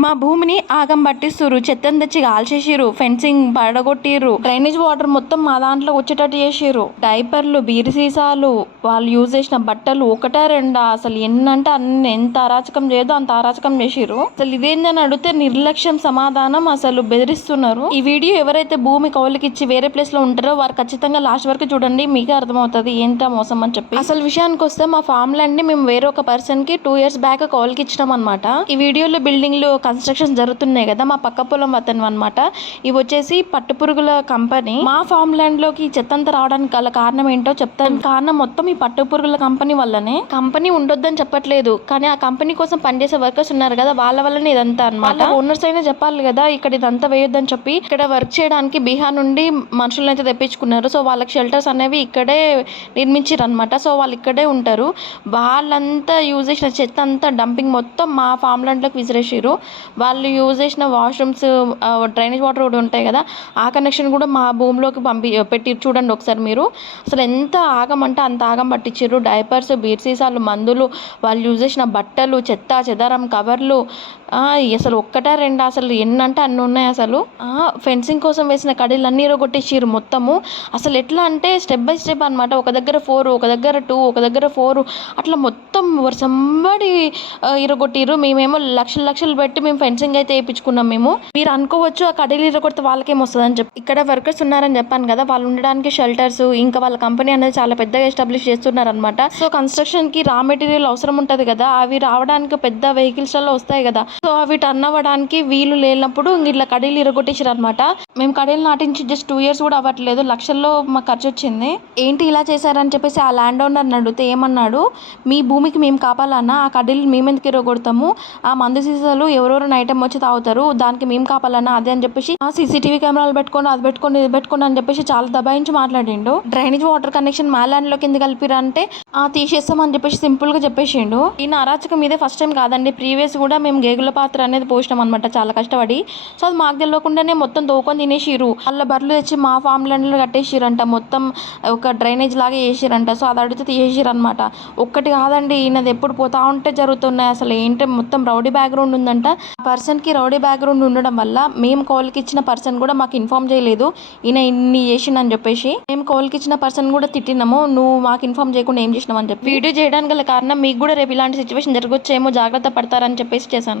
మా భూమిని ఆగం పట్టిస్తుర్రు, చెత్తను తెచ్చి కాల్చేసిర్రు, ఫెన్సింగ్ పడగొట్టిర్రు, డ్రైనేజ్ వాటర్ మొత్తం మా దాంట్లో వచ్చేటట్టు చేసిర్రు. డైపర్లు, బీరు సీసాలు, వాళ్ళు యూజ్ చేసిన బట్టలు ఒకటా రెండా, అసలు ఎన్నంటే అన్ని, ఎంత అరాచకం చేయదో అంత అరాచకం చేసిర్రు. అసలు ఇదేందని అడిగితే నిర్లక్ష్యం సమాధానం, అసలు బెదిరిస్తున్నారు. ఈ వీడియో ఎవరైతే భూమి కౌలుకి ఇచ్చి వేరే ప్లేస్ లో ఉంటారో వారు ఖచ్చితంగా లాస్ట్ వరకు చూడండి, మీకే అర్థమవుతుంది ఏంటా మోసం అని చెప్పి. అసలు విషయానికి వస్తే మా ఫామ్ ల్యాండ్ ని మేము వేరే ఒక పర్సన్ కి 2 years బ్యాక్ కౌలుకి ఇచ్చినాం అనమాట. ఈ వీడియోలో బిల్డింగ్లు కన్స్ట్రక్షన్ జరుగుతున్నాయి కదా, మా పక్క పొలం అతను అనమాట. ఇవి వచ్చేసి పట్టుపురుగుల కంపెనీ. మా ఫామ్ ల్యాండ్ లోకి చెత్తంతా రావడానికి గల కారణం ఏంటో చెప్తాను. కారణం మొత్తం ఈ పట్టుపురుగుల కంపెనీ వల్లనే. కంపెనీ ఉండొద్దని చెప్పట్లేదు, కానీ ఆ కంపెనీ కోసం పనిచేసే వర్కర్స్ ఉన్నారు కదా, వాళ్ళ వల్లనే ఇదంతా అనమాట. ఓనర్స్ అయినా చెప్పాలి కదా ఇక్కడ ఇదంతా వేయొద్దని చెప్పి. ఇక్కడ వర్క్ చేయడానికి బీహార్ నుండి మనుషులను అయితే తెప్పించుకున్నారు. సో వాళ్ళకి షెల్టర్స్ అనేవి ఇక్కడే నిర్మించారు అనమాట. సో వాళ్ళు ఇక్కడే ఉంటారు. వాళ్ళంతా యూజ్ చేసిన చెత్త అంతా డంపింగ్ మొత్తం మా ఫామ్ ల్యాండ్ లోకి విసిరేసారు. వాళ్ళు యూజ్ చేసిన వాష్రూమ్స్, డ్రైనేజ్ వాటర్ కూడా ఉంటాయి కదా, ఆ కనెక్షన్ కూడా మా భూమిలోకి పెట్టి చూడండి ఒకసారి మీరు. అసలు ఎంత ఆగమంటే అంత ఆగం పట్టించారు. డైపర్స్, బీర్ సీసాలు, మందులు, వాళ్ళు యూజ్ చేసిన బట్టలు, చెత్త చెదారం కవర్లు, అసలు ఒక్కటా రెండా, అసలు ఎన్నంటే అన్ని ఉన్నాయి. అసలు ఫెన్సింగ్ కోసం వేసిన కడీలు అన్నీ ఇరగొట్టేసిర్రు మొత్తము. అసలు ఎట్లా అంటే స్టెప్ బై స్టెప్ అనమాట. ఒక దగ్గర 4, ఒక దగ్గర 2, ఒక దగ్గర 4, అట్లా మొత్తం సంబడి ఇరగొట్టిర్రు. మేమేమో లక్షలు లక్షలు పెట్టి మేము ఫెన్సింగ్ అయితే వేయించుకున్నాం. మీరు అనుకోవచ్చు ఆ కడీలు ఇరగొడితే వాళ్ళకేం వస్తుంది అని చెప్పి. ఇక్కడ వర్కర్స్ ఉన్నారని చెప్పాను కదా, వాళ్ళు ఉండడానికి షెల్టర్స్, ఇంకా వాళ్ళ కంపెనీ అనేది చాలా పెద్దగా ఎస్టాబ్లిష్ చేస్తున్నారు అనమాట. సో కన్స్ట్రక్షన్ కి రా మెటీరియల్ అవసరం ఉంటది కదా, అవి రావడానికి పెద్ద వెహికల్స్ లో వస్తాయి కదా, సో అవి టర్న్ అవ్వడానికి వీలు లేనప్పుడు ఇట్లా కడీలు ఇరగొట్టేసారు అనమాట. మేము కడీలు నాటించి జస్ట్ 2 years కూడా అవ్వట్లేదు, లక్షల్లో మాకు ఖర్చు వచ్చింది. ఏంటి ఇలా చేశారని చెప్పేసి ఆ ల్యాండ్ ఓనర్ అడిగితే ఏమన్నాడు, మీ భూమికి మేము కాపాలన్నా, ఆ కడీలు మేమెందుకు ఇరగొడతాము, ఆ మందు సీసాలు ఎవరెవరు నైట్ టైం వచ్చి తాగుతారు, దానికి మేము కాపాలన్నా అదే అని చెప్పేసి ఆ సీసీటీవీ కెమెరాలు పెట్టుకొని అది పెట్టుకొని ఇది పెట్టుకొని అని చెప్పేసి చాలా దబాయించి మాట్లాడిండు. డ్రైనేజ్ వాటర్ కనెక్షన్ మా ల్యాండ్ లో కింద కలిపిరా అంటే తీసేస్తామని చెప్పేసి సింపుల్ గా చెప్పేసిండు. ఈయన అరాచకం ఇదే ఫస్ట్ టైం కాదండి, ప్రీవియస్ కూడా మేము గేగుల పాత్ర అనేది పోసినాం అనమాట చాలా కష్టపడి. సో అది మాకు తెలియకుండానే మొత్తం దోకొని తినేసిరు. వాళ్ళ బర్రెలు తెచ్చి మా ఫామ్ ల్యాండ్ లో కట్టేసిరంట, మొత్తం ఒక డ్రైనేజ్ లాగా చేసిరంట. సో అది అడిగితే తీసేసిరు అనమాట. ఒక్కటి కాదండి, ఈయనది ఎప్పుడు పోతా ఉంటే జరుగుతున్నాయి. అసలు ఏంటి మొత్తం రౌడీ బ్యాక్గ్రౌండ్ ఉందంట. ఆ పర్సన్ కి రౌడీ బ్యాక్గ్రౌండ్ ఉండడం వల్ల మేము కౌలుకి ఇచ్చిన పర్సన్ కూడా మాకు ఇన్ఫార్మ్ చేయలేదు ఈయన ఇన్ని చేసిండని చెప్పేసి. మేము కౌలుకి ఇచ్చిన పర్సన్ కూడా తిట్టినాము, నువ్వు మాకు ఇన్ఫార్మ్ చేయకుండా ఏం చేసినావు అని చెప్పి. వీడియో చేయడానికి గల కారణం మీకు కూడా రేపు ఇలాంటి సిచ్యువేషన్ జరగొచ్చేమో, జాగ్రత్త పడతారని చెప్పేసి చేశాను.